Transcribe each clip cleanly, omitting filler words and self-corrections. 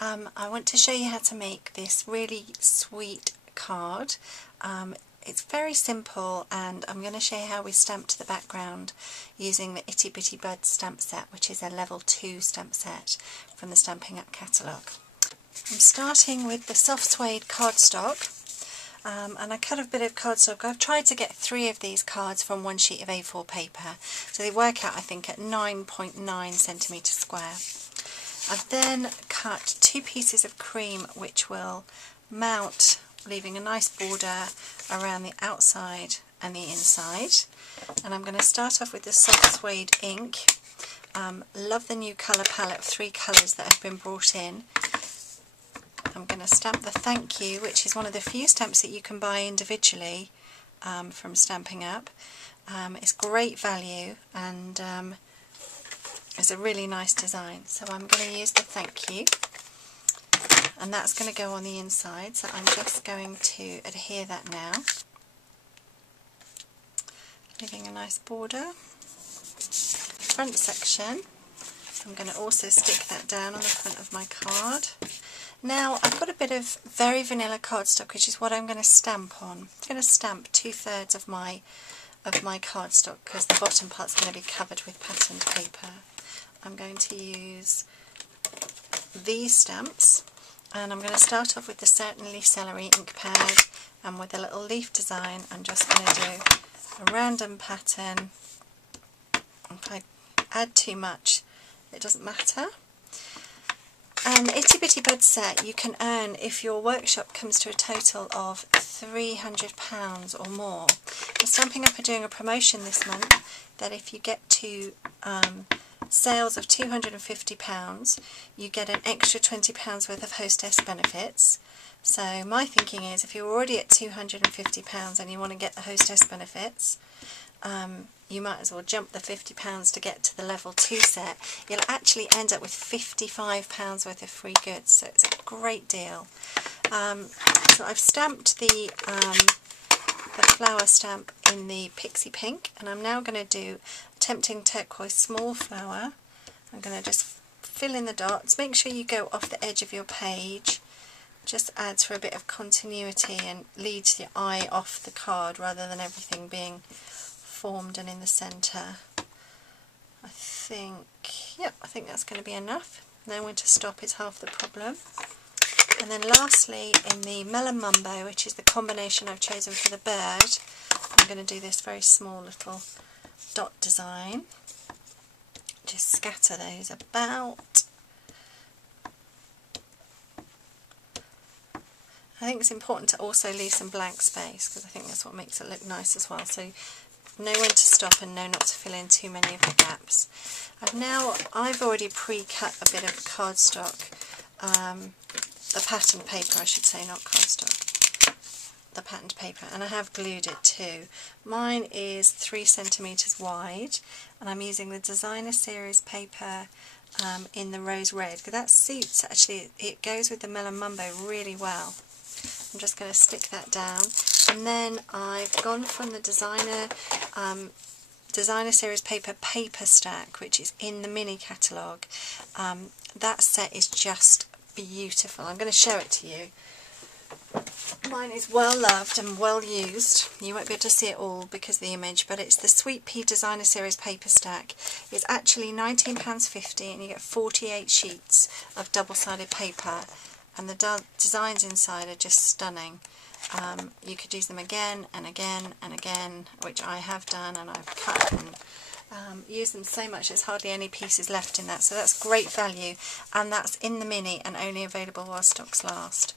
I want to show you how to make this really sweet card. It's very simple, and I'm going to show you how we stamped the background using the Itty Bitty Bud stamp set, which is a level 2 stamp set from the Stampin' Up catalogue. I'm starting with the soft suede cardstock, and I cut a bit of cardstock. I've tried to get 3 of these cards from one sheet of A4 paper, so they work out I think at 9.9 centimetres square. I've then cut 2 pieces of cream which will mount, leaving a nice border around the outside and the inside. And I'm going to start off with the soft suede ink. Love the new colour palette of 3 colours that have been brought in. I'm going to stamp the thank you, which is one of the few stamps that you can buy individually from Stampin' Up. It's great value, and it's a really nice design. So I'm going to use the thank you, and that's going to go on the inside, so I'm just going to adhere that now, leaving a nice border. Front section, I'm going to also stick that down on the front of my card. Now I've got a bit of very vanilla cardstock, which is what I'm going to stamp on. I'm going to stamp 2/3 of my cardstock because the bottom part's going to be covered with patterned paper. I'm going to use these stamps, and I'm going to start off with the Certainly Celery ink pad, and with a little leaf design I'm just going to do a random pattern. If I add too much, it doesn't matter. An Itty Bitty Bud set you can earn if your workshop comes to a total of £300 or more. The Stampin' Up are doing a promotion this month that if you get to sales of £250, you get an extra £20 worth of hostess benefits. So my thinking is, if you're already at £250 and you want to get the hostess benefits, you might as well jump the £50 to get to the level 2 set. You'll actually end up with £55 worth of free goods, so it's a great deal. So I've stamped the flower stamp in the Pixie Pink, and I'm now going to do Tempting Turquoise Small Flower. I'm going to just fill in the dots. Make sure you go off the edge of your page. Just adds for a bit of continuity and leads your eye off the card rather than everything being formed and in the centre. I think that's going to be enough. Knowing when to stop is half the problem. And then lastly, in the Melon Mumbo, which is the combination I've chosen for the bird, I'm going to do this very small little dot design. Just scatter those about. I think it's important to also leave some blank space, because I think that's what makes it look nice as well. So know when to stop and know not to fill in too many of the gaps. I've already pre-cut a bit of cardstock, the patterned paper I should say, not cardstock, the patterned paper, and I have glued it too. Mine is 3 centimetres wide, and I'm using the Designer Series paper in the rose red, because that suits, actually it goes with the Melon Mumbo really well. I'm just going to stick that down, and then I've gone from the Designer Series paper stack, which is in the mini catalogue. That set is just beautiful. I'm going to show it to you. Mine is well loved and well used. You won't be able to see it all because of the image, but it's the Sweet Pea Designer Series paper stack. It's actually £19.50, and you get 48 sheets of double-sided paper, and the designs inside are just stunning. You could use them again and again and again, which I have done, and I've cut and used them so much there's hardly any pieces left in that, so that's great value, and that's in the mini and only available while stocks last.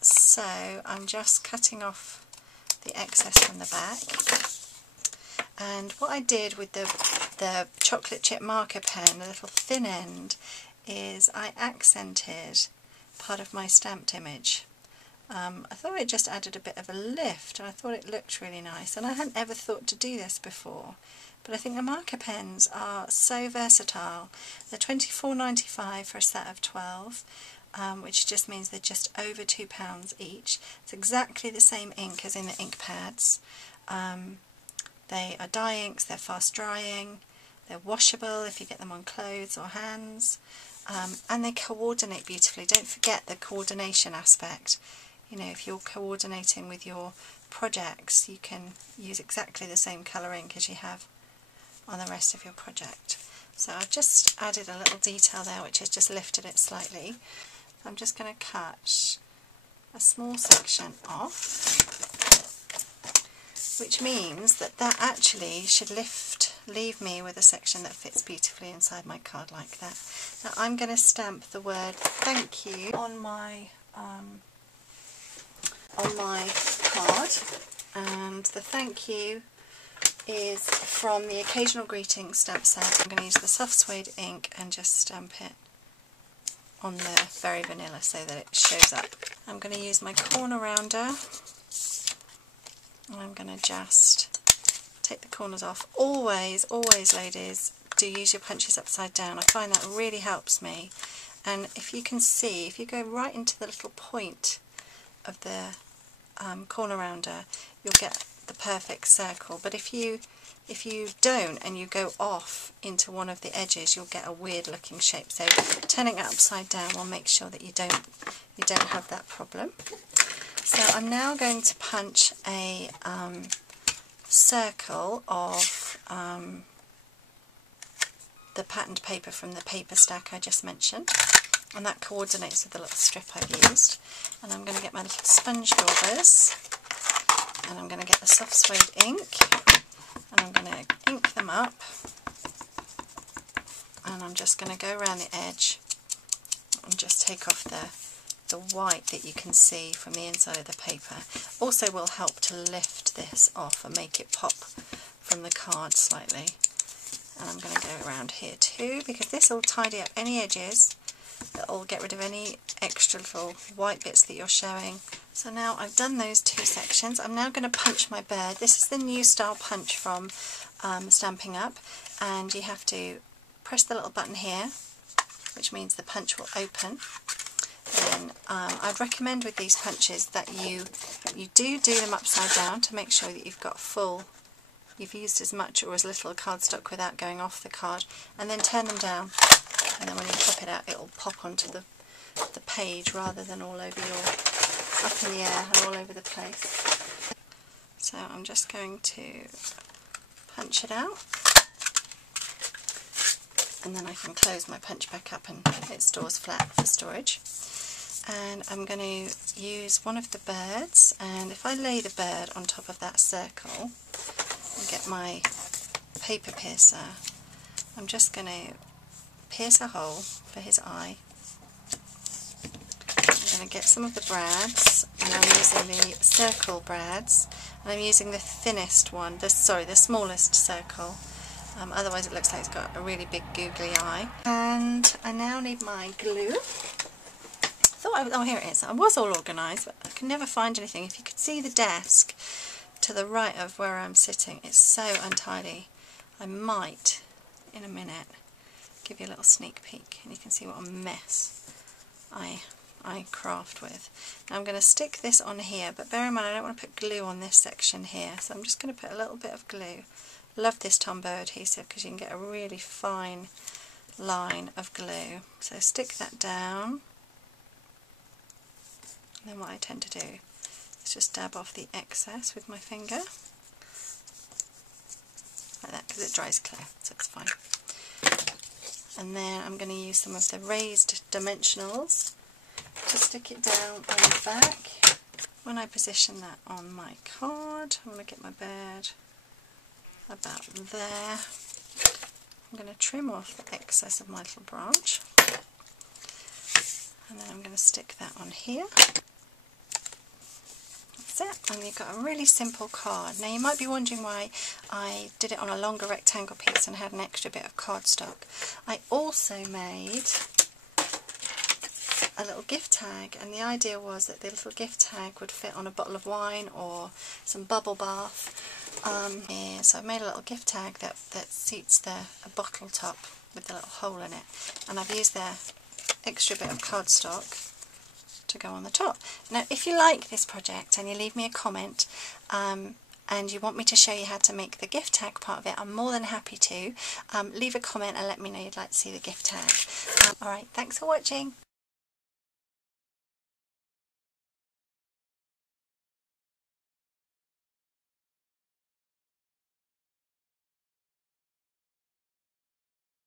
So I'm just cutting off the excess from the back, and what I did with the chocolate chip marker pen, the little thin end, is I accented part of my stamped image. I thought it just added a bit of a lift, and I thought it looked really nice, and I hadn't ever thought to do this before, but I think the marker pens are so versatile. They're £24.95 for a set of 12, which just means they're just over £2 each. It's exactly the same ink as in the ink pads. They are dye inks, they're fast drying, they're washable if you get them on clothes or hands. and they coordinate beautifully. Don't forget the coordination aspect. You know, if you're coordinating with your projects, you can use exactly the same colour ink as you have on the rest of your project. So I've just added a little detail there which has just lifted it slightly. I'm just going to cut a small section off, which means that that actually should leave me with a section that fits beautifully inside my card like that. Now I'm going to stamp the word thank you on my card, and the thank you is from the Occasional Greetings stamp set. I'm going to use the soft suede ink and just stamp it on the Very Vanilla so that it shows up. I'm going to use my corner rounder and I'm going to just take the corners off. Always, always ladies, do use your punches upside down. I find that really helps me. And if you can see, if you go right into the little point of the corner rounder, you'll get the perfect circle. But if you don't and you go off into one of the edges, you'll get a weird looking shape. So turning it upside down will make sure that you don't have that problem. So I'm now going to punch a circle of the patterned paper from the paper stack I just mentioned, and that coordinates with the little strip I've used. And I'm going to get my little sponge daubers, and I'm going to get the soft suede ink, and I'm going to ink them up, and I'm just going to go around the edge and just take off the white that you can see from the inside of the paper. Also will help to lift this off and make it pop from the card slightly. And I'm going to go around here too, because this will tidy up any edges. It'll get rid of any extra little white bits that you're showing. So now I've done those two sections. I'm now going to punch my bird. This is the new style punch from Stampin' Up, and you have to press the little button here, which means the punch will open. Then I'd recommend with these punches that you do them upside down to make sure that you've used as much or as little cardstock without going off the card, and then turn them down, and then when you pop it out it'll pop onto the page rather than all over up in the air and all over the place. So I'm just going to punch it out, and then I can close my punch back up and it stores flat for storage. And I'm going to use one of the birds, and if I lay the bird on top of that circle and get my paper piercer, I'm just going to pierce a hole for his eye. I'm going to get some of the brads, and I'm using the circle brads, and I'm using the thinnest one, the smallest circle, otherwise it looks like it's got a really big googly eye. And I now need my glue. Oh, here it is. I was all organised, but I can never find anything. If you could see the desk to the right of where I'm sitting, it's so untidy. I might, in a minute, give you a little sneak peek, and you can see what a mess I craft with. Now I'm going to stick this on here, but bear in mind I don't want to put glue on this section here, so I'm just going to put a little bit of glue. Love this Tombow adhesive because you can get a really fine line of glue. So stick that down. And then what I tend to do is just dab off the excess with my finger, like that, because it dries clear, so it's fine. And then I'm going to use some of the raised dimensionals to stick it down on the back. When I position that on my card, I'm going to get my bird about there. I'm going to trim off the excess of my little branch, and then I'm going to stick that on here. That's it, and you've got a really simple card. Now you might be wondering why I did it on a longer rectangle piece and had an extra bit of cardstock. I also made a little gift tag, and the idea was that the little gift tag would fit on a bottle of wine or some bubble bath. So I made a little gift tag that suits a bottle top with the little hole in it, and I've used the extra bit of cardstock to go on the top. Now if you like this project and you leave me a comment, and you want me to show you how to make the gift tag part of it, I'm more than happy to. Leave a comment and let me know you'd like to see the gift tag. Alright, thanks for watching.